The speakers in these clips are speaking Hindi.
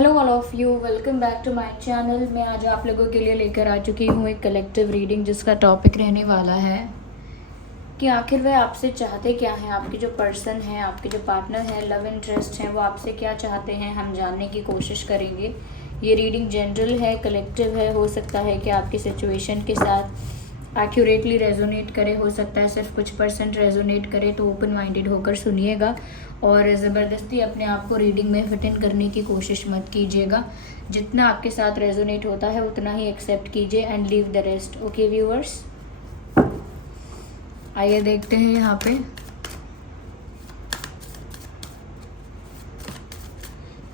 Hello all of you, welcome back to my channel. मैं आज आप लोगों के लिए लेकर आ चुकी हूँ एक कलेक्टिव रीडिंग जिसका टॉपिक रहने वाला है कि आखिर वह आपसे चाहते क्या हैं। आपके जो पर्सन है, आपके जो पार्टनर है, लव इंटरेस्ट हैं, वो आपसे क्या चाहते हैं, हम जानने की कोशिश करेंगे। ये रीडिंग जनरल है, कलेक्टिव है। हो सकता है कि आपकी सिचुएशन के साथ एक्यूरेटली रेजोनेट करे, हो सकता है सिर्फ कुछ % रेजोनेट करे। तो ओपन माइंडेड होकर सुनिएगा और ज़बरदस्ती अपने आप को रीडिंग में फिट इन करने की कोशिश मत कीजिएगा। जितना आपके साथ रेजोनेट होता है उतना ही एक्सेप्ट कीजिए and leave the rest. Okay viewers, आइए देखते हैं यहाँ पे।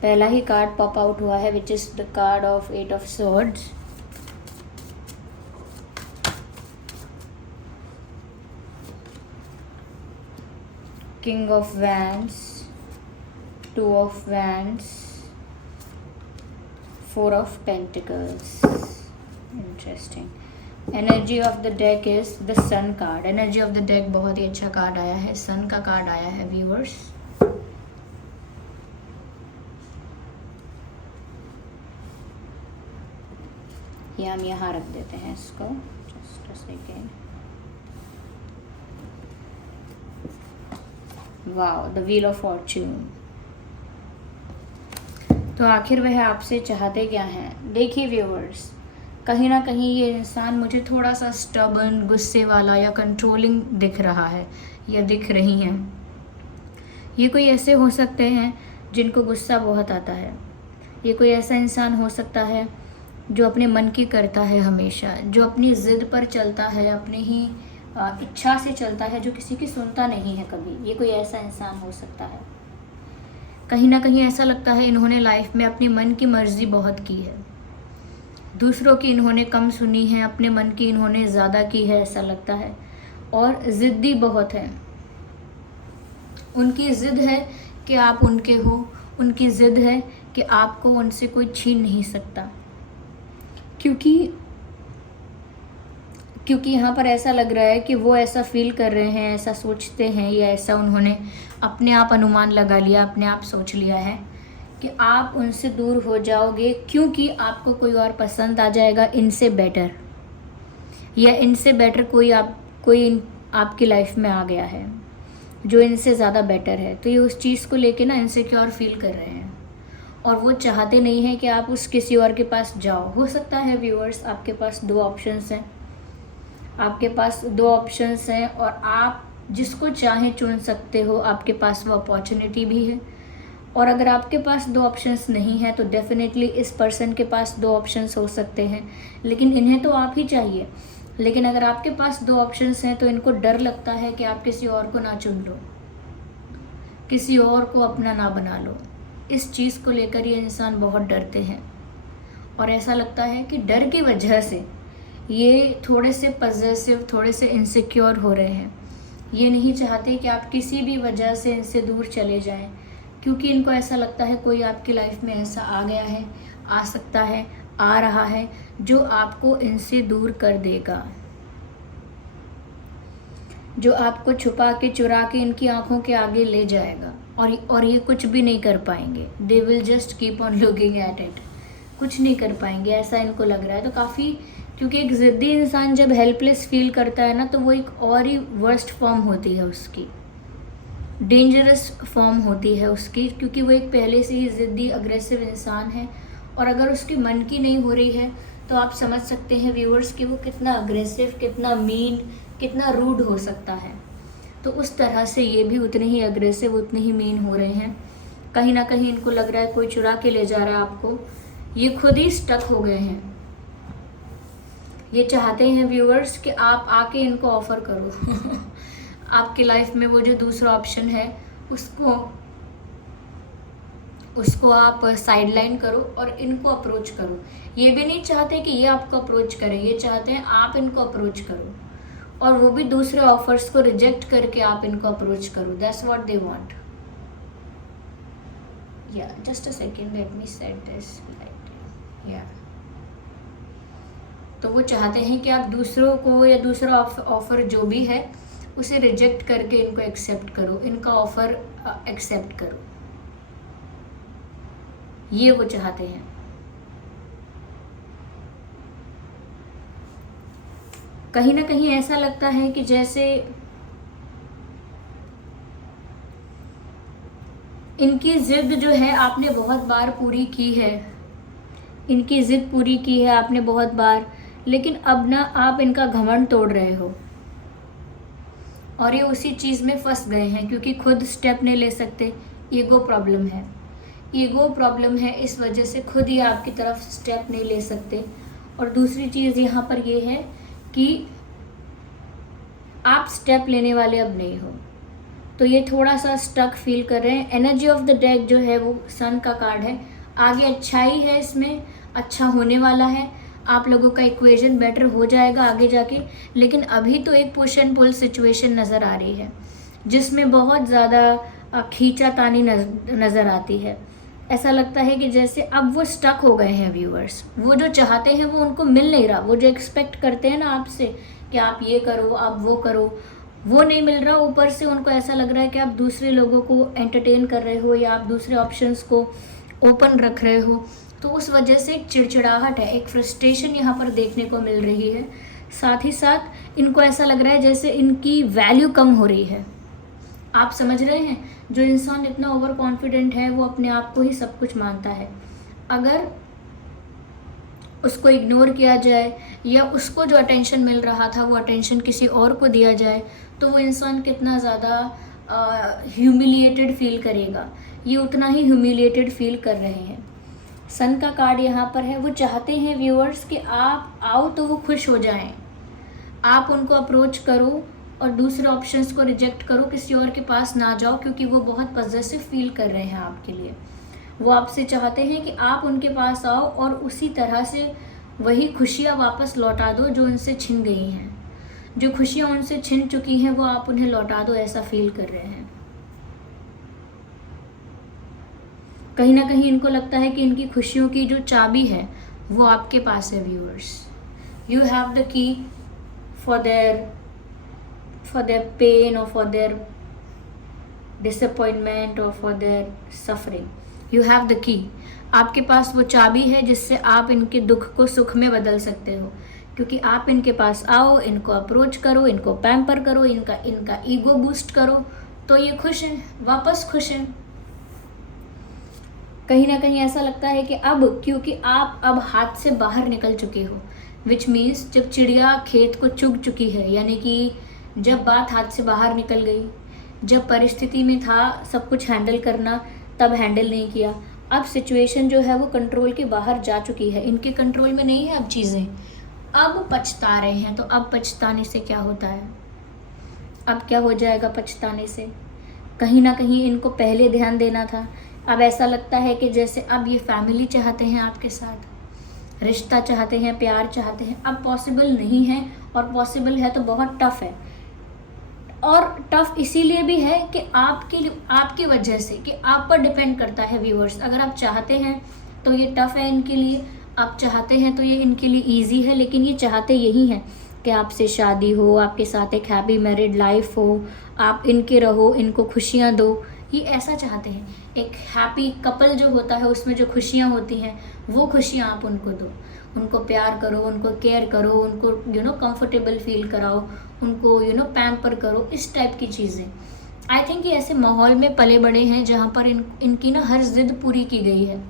पहला ही कार्ड पॉप आउट हुआ है which is the card of 8 of swords. King of Wands, 2 of Wands, 4 of Pentacles. Interesting. Energy of the deck is the Sun card. Energy of the deck बहुत ही अच्छा कार्ड आया है, Sun का कार्ड आया है व्यूअर्स। ये हम यहाँ रख देते हैं इसको, just a second. Wow, the wheel of Fortune. तो आखिर वह आपसे चाहते क्या हैं। देखिए व्यूअर्स, कहीं ना कहीं ये इंसान मुझे थोड़ा सा स्टबर्न, गुस्से वाला या कंट्रोलिंग दिख रहा है या दिख रही हैं। ये कोई ऐसे हो सकते हैं जिनको गुस्सा बहुत आता है। ये कोई ऐसा इंसान हो सकता है जो अपने मन की करता है हमेशा, जो अपनी ज़िद पर चलता है, अपने ही इच्छा से चलता है, जो किसी की सुनता नहीं है कभी। ये कोई ऐसा इंसान हो सकता है। कहीं ना कहीं ऐसा लगता है इन्होंने लाइफ में अपनी मन की मर्जी बहुत की है, दूसरों की इन्होंने कम सुनी है, अपने मन की इन्होंने ज़्यादा की है, ऐसा लगता है। और ज़िद्दी बहुत है। उनकी ज़िद है कि आप उनके हो, उनकी ज़िद है कि आपको उनसे कोई छीन नहीं सकता। क्योंकि यहाँ पर ऐसा लग रहा है कि वो ऐसा फील कर रहे हैं, ऐसा सोचते हैं, या ऐसा उन्होंने अपने आप अनुमान लगा लिया, अपने आप सोच लिया है कि आप उनसे दूर हो जाओगे क्योंकि आपको कोई और पसंद आ जाएगा इनसे बेटर, या इनसे बेटर कोई आपकी लाइफ में आ गया है जो इनसे ज़्यादा बेटर है। तो ये उस चीज़ को लेके ना इनसिक्योर फील कर रहे हैं और वो चाहते नहीं हैं कि आप उस किसी और के पास जाओ। हो सकता है व्यूअर्स, आपके पास 2 ऑप्शंस हैं, आपके पास 2 ऑप्शंस हैं और आप जिसको चाहें चुन सकते हो। आपके पास वो अपॉर्चुनिटी भी है। और अगर आपके पास 2 ऑप्शंस नहीं है तो डेफिनेटली इस पर्सन के पास 2 ऑप्शंस हो सकते हैं, लेकिन इन्हें तो आप ही चाहिए। लेकिन अगर आपके पास 2 ऑप्शंस हैं तो इनको डर लगता है कि आप किसी और को ना चुन लो, किसी और को अपना ना बना लो। इस चीज़ को लेकर ये इंसान बहुत डरते हैं और ऐसा लगता है कि डर की वजह से ये थोड़े से पॉजेसिव, थोड़े से इनसिक्योर हो रहे हैं। ये नहीं चाहते कि आप किसी भी वजह से इनसे दूर चले जाएं, क्योंकि इनको ऐसा लगता है कोई आपकी लाइफ में ऐसा आ गया है, आ सकता है, आ रहा है जो आपको इनसे दूर कर देगा, जो आपको छुपा के, चुरा के इनकी आंखों के आगे ले जाएगा और ये कुछ भी नहीं कर पाएंगे। They will just keep on looking at it. कुछ नहीं कर पाएंगे, ऐसा इनको लग रहा है। तो काफ़ी, क्योंकि एक ज़िद्दी इंसान जब हेल्पलेस फील करता है ना, तो वो एक और ही वर्स्ट फॉर्म होती है उसकी, डेंजरस फॉर्म होती है उसकी, क्योंकि वो एक पहले से ही ज़िद्दी, अग्रेसिव इंसान है। और अगर उसके मन की नहीं हो रही है तो आप समझ सकते हैं व्यूअर्स कि वो कितना अग्रेसिव, कितना मीन, कितना रूड हो सकता है। तो उस तरह से ये भी उतने ही अग्रेसिव, उतने ही मीन हो रहे हैं। कहीं ना कहीं इनको लग रहा है कोई चुरा के ले जा रहा है आपको। ये खुद ही स्टक हो गए हैं। ये चाहते हैं व्यूअर्स कि आप आके इनको ऑफ़र करो आपकी लाइफ में वो जो दूसरा ऑप्शन है उसको आप साइडलाइन करो और इनको अप्रोच करो। ये भी नहीं चाहते कि ये आपको अप्रोच करें, ये चाहते हैं आप इनको अप्रोच करो, और वो भी दूसरे ऑफर्स को रिजेक्ट करके आप इनको अप्रोच करो। That's what they want. या just a second, let me set this like, या तो वो चाहते हैं कि आप दूसरों को या दूसरा ऑफ़र जो भी है उसे रिजेक्ट करके इनको एक्सेप्ट करो, इनका ऑफ़र एक्सेप्ट करो। ये वो चाहते हैं। कहीं ना कहीं ऐसा लगता है कि जैसे इनकी जिद जो है आपने बहुत बार पूरी की है, इनकी जिद पूरी की है आपने बहुत बार, लेकिन अब ना आप इनका घमंड तोड़ रहे हो और ये उसी चीज़ में फंस गए हैं क्योंकि खुद स्टेप नहीं ले सकते। ईगो प्रॉब्लम है, ईगो प्रॉब्लम है, इस वजह से खुद ही आपकी तरफ स्टेप नहीं ले सकते। और दूसरी चीज़ यहाँ पर ये है कि आप स्टेप लेने वाले अब नहीं हो, तो ये थोड़ा सा स्टक फील कर रहे हैं। एनर्जी ऑफ द डेक जो है वो सन का कार्ड है। आगे अच्छाई है, इसमें अच्छा होने वाला है, आप लोगों का इक्वेशन बेटर हो जाएगा आगे जाके। लेकिन अभी तो एक पुश एंड पुल सिचुएशन नज़र आ रही है जिसमें बहुत ज़्यादा खींचातानी नज़र आती है। ऐसा लगता है कि जैसे अब वो स्टक हो गए हैं व्यूअर्स, वो जो चाहते हैं वो उनको मिल नहीं रहा, वो जो एक्सपेक्ट करते हैं ना आपसे कि आप ये करो आप वो करो, वो नहीं मिल रहा। ऊपर से उनको ऐसा लग रहा है कि आप दूसरे लोगों को एंटरटेन कर रहे हो या आप दूसरे ऑप्शंस को ओपन रख रहे हो, तो उस वजह से एक चिड़चिड़ाहट है, एक फ्रस्ट्रेशन यहाँ पर देखने को मिल रही है। साथ ही साथ इनको ऐसा लग रहा है जैसे इनकी वैल्यू कम हो रही है। आप समझ रहे हैं, जो इंसान इतना ओवर कॉन्फिडेंट है वो अपने आप को ही सब कुछ मानता है। अगर उसको इग्नोर किया जाए या उसको जो अटेंशन मिल रहा था वो अटेंशन किसी और को दिया जाए तो वो इंसान कितना ज़्यादा ह्यूमिलिएटेड फील करेगा। ये उतना ही ह्यूमिलिएटेड फील कर रहे हैं। सन का कार्ड यहाँ पर है। वो चाहते हैं व्यूअर्स कि आप आओ तो वो खुश हो जाएं, आप उनको अप्रोच करो और दूसरे ऑप्शंस को रिजेक्ट करो, किसी और के पास ना जाओ, क्योंकि वो बहुत पॉजिटिव फील कर रहे हैं आपके लिए। वो आपसे चाहते हैं कि आप उनके पास आओ और उसी तरह से वही खुशियाँ वापस लौटा दो जो उनसे छिन गई हैं। जो खुशियाँ उनसे छिन चुकी हैं वो आप उन्हें लौटा दो, ऐसा फील कर रहे हैं। कहीं ना कहीं इनको लगता है कि इनकी खुशियों की जो चाबी है वो आपके पास है viewers. You have the key for their pain और फॉर देयर डिसअपॉइंटमेंट और for their suffering. You have the key, आपके पास वो चाबी है जिससे आप इनके दुख को सुख में बदल सकते हो, क्योंकि आप इनके पास आओ, इनको अप्रोच करो, इनको पैम्पर करो, इनका ईगो बूस्ट करो, तो ये खुश हैं, वापस खुश हैं। कहीं ना कहीं ऐसा लगता है कि अब क्योंकि आप अब हाथ से बाहर निकल चुके हो, विच मीन्स जब चिड़िया खेत को चुग चुकी है, यानी कि जब बात हाथ से बाहर निकल गई, जब परिस्थिति में था सब कुछ हैंडल करना तब हैंडल नहीं किया, अब सिचुएशन जो है वो कंट्रोल के बाहर जा चुकी है, इनके कंट्रोल में नहीं है अब चीज़ें, अब पछता रहे हैं। तो अब पछताने से क्या होता है, अब क्या हो जाएगा पछताने से? कहीं ना कहीं इनको पहले ध्यान देना था। अब ऐसा लगता है कि जैसे अब ये फैमिली चाहते हैं आपके साथ, रिश्ता चाहते हैं, प्यार चाहते हैं, अब पॉसिबल नहीं है, और पॉसिबल है तो बहुत टफ है। और टफ इसीलिए भी है कि आपकी वजह से, कि आप पर डिपेंड करता है व्यूअर्स। अगर आप चाहते हैं तो ये टफ है इनके लिए, आप चाहते हैं तो ये इनके लिए इजी है, लेकिन ये चाहते यही हैं कि आपसे शादी हो, आपके साथ एक हैप्पी मैरिड लाइफ हो, आप इनके रहो, इनको खुशियाँ दो, ये ऐसा चाहते हैं। एक हैप्पी कपल जो होता है उसमें जो खुशियाँ होती हैं वो खुशियाँ आप उनको दो, उनको प्यार करो, उनको केयर करो, उनको कंफर्टेबल फील कराओ, उनको पैम्पर करो, इस टाइप की चीज़ें। आई थिंक ये ऐसे माहौल में पले बड़े हैं जहाँ पर इनकी ना हर जिद पूरी की गई है।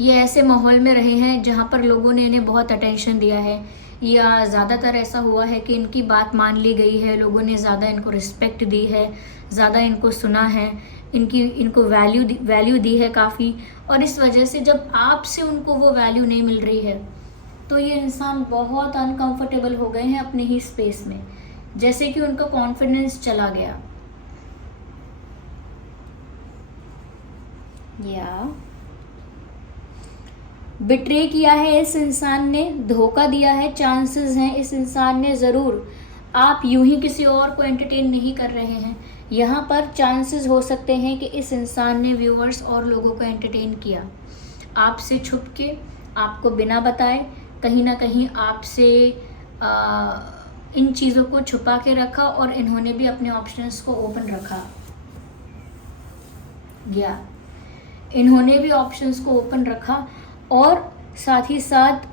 ये ऐसे माहौल में रहे हैं जहाँ पर लोगों ने इन्हें बहुत अटेंशन दिया है, या ज़्यादातर ऐसा हुआ है कि इनकी बात मान ली गई है, लोगों ने ज़्यादा इनको रिस्पेक्ट दी है, ज़्यादा इनको सुना है, इनको वैल्यू दी है काफ़ी। और इस वजह से जब आपसे उनको वो वैल्यू नहीं मिल रही है तो ये इंसान बहुत अनकंफर्टेबल हो गए हैं अपने ही स्पेस में, जैसे कि उनका कॉन्फिडेंस चला गया। या बिट्रे किया है इस इंसान ने, धोखा दिया है, चांसेस हैं इस इंसान ने ज़रूर, आप यूं ही किसी और को एंटरटेन नहीं कर रहे हैं, यहाँ पर चांसेस हो सकते हैं कि इस इंसान ने व्यूअर्स और लोगों को एंटरटेन किया, आपसे छुप के, आपको बिना बताए, कहीं ना कहीं आपसे इन चीज़ों को छुपा के रखा, और इन्होंने भी अपने ऑप्शंस को ओपन रखा। या इन्होंने भी ऑप्शंस को ओपन रखा और साथ ही साथ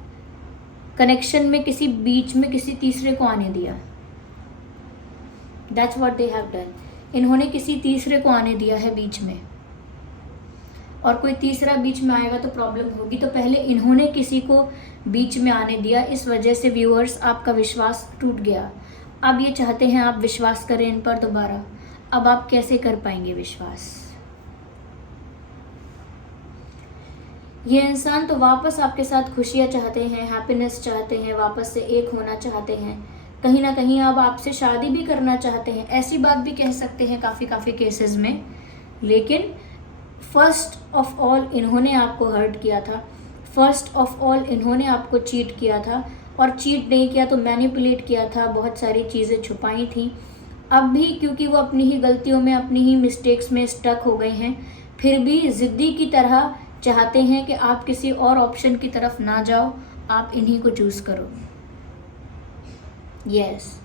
कनेक्शन में किसी बीच में किसी तीसरे को आने दिया। That's what they have done. इन्होंने किसी तीसरे को आने दिया है बीच में, और कोई तीसरा बीच में आएगा तो प्रॉब्लम होगी। तो पहले इन्होंने किसी को बीच में आने दिया, इस वजह से व्यूअर्स आपका विश्वास टूट गया। अब ये चाहते हैं आप विश्वास करें इन पर दोबारा। अब आप कैसे कर पाएंगे विश्वास? ये इंसान तो वापस आपके साथ खुशियाँ चाहते हैं, हैप्पीनेस चाहते हैं, वापस से एक होना चाहते हैं, कहीं ना कहीं अब आपसे शादी भी करना चाहते हैं, ऐसी बात भी कह सकते हैं काफ़ी केसेस में। लेकिन फर्स्ट ऑफ ऑल इन्होंने आपको हर्ट किया था, फर्स्ट ऑफ ऑल इन्होंने आपको चीट किया था, और चीट नहीं किया तो मैनिपुलेट किया था, बहुत सारी चीज़ें छुपाई थी। अब भी क्योंकि वो अपनी ही गलतियों में, अपनी ही मिस्टेक्स में स्टक हो गए हैं, फिर भी ज़िद्दी की तरह चाहते हैं कि आप किसी और ऑप्शन की तरफ ना जाओ, आप इन्हीं को चूज़ करो। यस,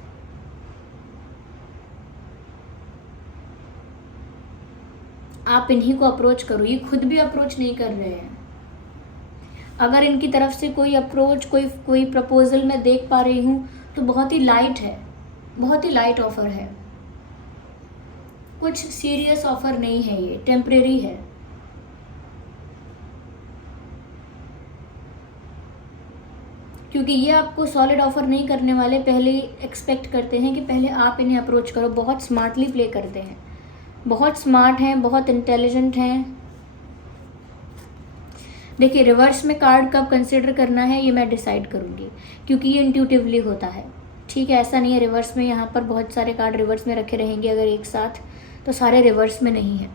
आप इन्हीं को अप्रोच करो। ये खुद भी अप्रोच नहीं कर रहे हैं। अगर इनकी तरफ से कोई अप्रोच, कोई प्रपोजल मैं देख पा रही हूँ तो बहुत ही लाइट है, बहुत ही लाइट ऑफर है, कुछ सीरियस ऑफर नहीं है, ये टेम्परेरी है। क्योंकि ये आपको सॉलिड ऑफर नहीं करने वाले, पहले एक्सपेक्ट करते हैं कि पहले आप इन्हें अप्रोच करो। बहुत स्मार्टली प्ले करते हैं, बहुत स्मार्ट हैं, बहुत इंटेलिजेंट हैं। देखिए, रिवर्स में कार्ड कब कंसिडर करना है ये मैं डिसाइड करूँगी, क्योंकि ये इंट्यूटिवली होता है। ठीक है, ऐसा नहीं है रिवर्स में यहाँ पर बहुत सारे कार्ड रिवर्स में रखे रहेंगे अगर एक साथ, तो सारे रिवर्स में नहीं है।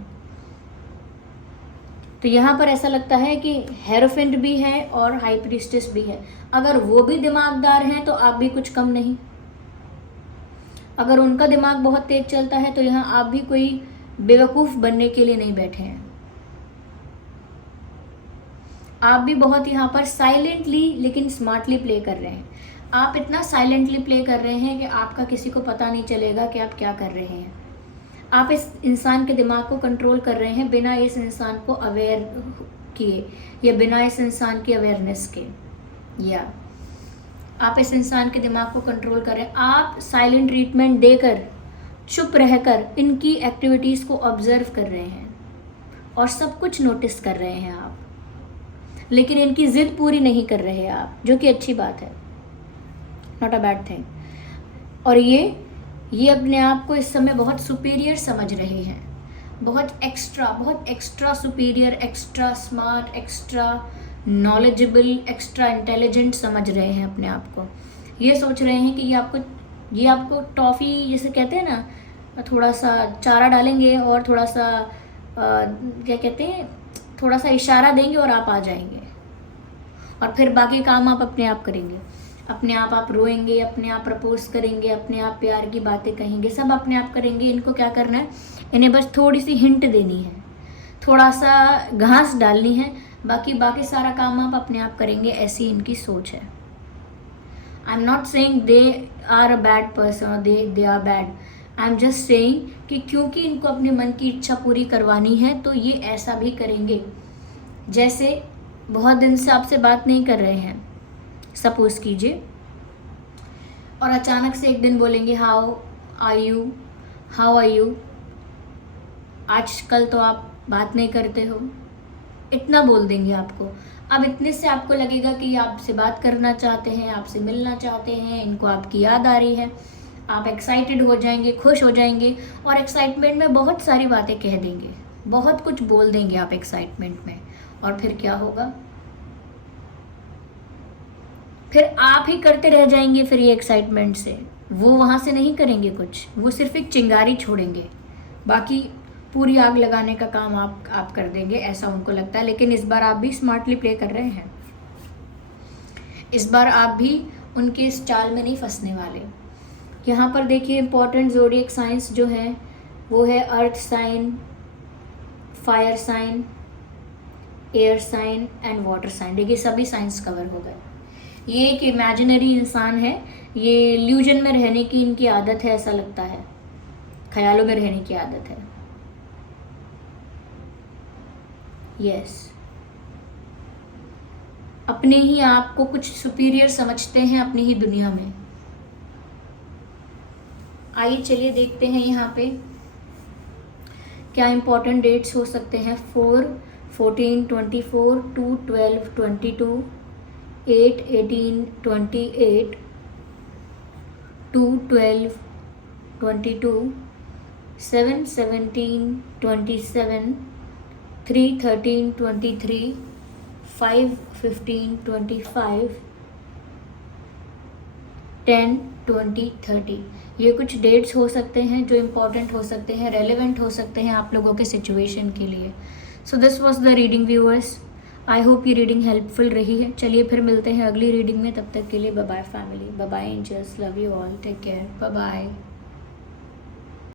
तो यहाँ पर ऐसा लगता है कि हेरोफेंट भी है और हाई प्रीस्टेस भी है। अगर वो भी दिमागदार हैं तो आप भी कुछ कम नहीं। अगर उनका दिमाग बहुत तेज चलता है तो यहाँ आप भी कोई बेवकूफ़ बनने के लिए नहीं बैठे हैं। आप भी बहुत यहाँ पर साइलेंटली लेकिन स्मार्टली प्ले कर रहे हैं। आप इतना साइलेंटली प्ले कर रहे हैं कि आपका किसी को पता नहीं चलेगा कि आप क्या कर रहे हैं। आप इस इंसान के दिमाग को कंट्रोल कर रहे हैं बिना इस इंसान को अवेयर किए, या बिना इस इंसान की अवेयरनेस के, या आप इस इंसान के दिमाग को कंट्रोल कर रहे हैं। आप साइलेंट ट्रीटमेंट देकर, चुप रहकर इनकी एक्टिविटीज़ को ऑब्जर्व कर रहे हैं और सब कुछ नोटिस कर रहे हैं आप, लेकिन इनकी ज़िद पूरी नहीं कर रहे हैं आप, जो कि अच्छी बात है, नॉट अ बैड थिंग। और ये अपने आप को इस समय बहुत सुपीरियर समझ रहे हैं, बहुत extra superior, extra smart, extra knowledgeable, extra intelligent समझ रहे हैं अपने आप को। ये सोच रहे हैं कि ये आपको टॉफ़ी जैसे कहते हैं ना, थोड़ा सा चारा डालेंगे और थोड़ा सा क्या कहते हैं, थोड़ा सा इशारा देंगे और आप आ जाएंगे, और फिर बाकी काम आप अपने आप करेंगे। अपने आप रोएंगे, अपने आप प्रपोज करेंगे, अपने आप प्यार की बातें कहेंगे, सब अपने आप करेंगे। इनको क्या करना है, इन्हें बस थोड़ी सी हिंट देनी है, थोड़ा सा घास डालनी है, बाकी सारा काम आप अपने आप करेंगे। ऐसी इनकी सोच है। I am not saying they are a bad person और they are bad. I am just saying कि क्योंकि इनको अपने मन की इच्छा पूरी करवानी है तो ये ऐसा भी करेंगे। जैसे बहुत दिन से आपसे बात नहीं कर रहे हैं, सपोज कीजिए, और अचानक से एक दिन बोलेंगे हाउ आर यू, आजकल तो आप बात नहीं करते हो, इतना बोल देंगे आपको। अब इतने से आपको लगेगा कि आपसे बात करना चाहते हैं, आपसे मिलना चाहते हैं, इनको आपकी याद आ रही है। आप एक्साइटेड हो जाएंगे, खुश हो जाएंगे, और एक्साइटमेंट में बहुत सारी बातें कह देंगे, बहुत कुछ बोल देंगे आप एक्साइटमेंट में। और फिर क्या होगा, फिर आप ही करते रह जाएंगे। फिर ये एक्साइटमेंट से वो वहाँ से नहीं करेंगे कुछ, वो सिर्फ एक चिंगारी छोड़ेंगे, बाकी पूरी आग लगाने का काम आप कर देंगे, ऐसा उनको लगता है। लेकिन इस बार आप भी स्मार्टली प्ले कर रहे हैं, इस बार आप भी उनके इस चाल में नहीं फंसने वाले। यहाँ पर देखिए, इंपॉर्टेंट ज़ोडिएक साइंस जो है वो है earth sign, fire sign, air sign and water sign. देखिए सभी साइंस कवर हो गए। ये एक इमेजिनरी इंसान है, ये इल्यूजन में रहने की इनकी आदत है, ऐसा लगता है, ख्यालों में रहने की आदत है। यस, अपने ही आप को कुछ सुपीरियर समझते हैं अपनी ही दुनिया में। आइए चलिए देखते हैं यहाँ पे क्या इंपॉर्टेंट डेट्स हो सकते हैं। 4, 14, 24, 2, 12, 22, 8, 18, 28, 2, 12, 22, 7, 17, 27, 3, 13, 23, 5, 15, 25, 10, 20, 30। ये कुछ डेट्स हो सकते हैं जो इम्पॉर्टेंट हो सकते हैं, रेलेवेंट हो सकते हैं आप लोगों के सिचुएशन के लिए। So this was the reading viewers. I hope ये रीडिंग हेल्पफुल रही है। चलिए फिर मिलते हैं अगली रीडिंग में, तब तक के लिए bye bye family, bye bye angels, love you all, take care, bye bye.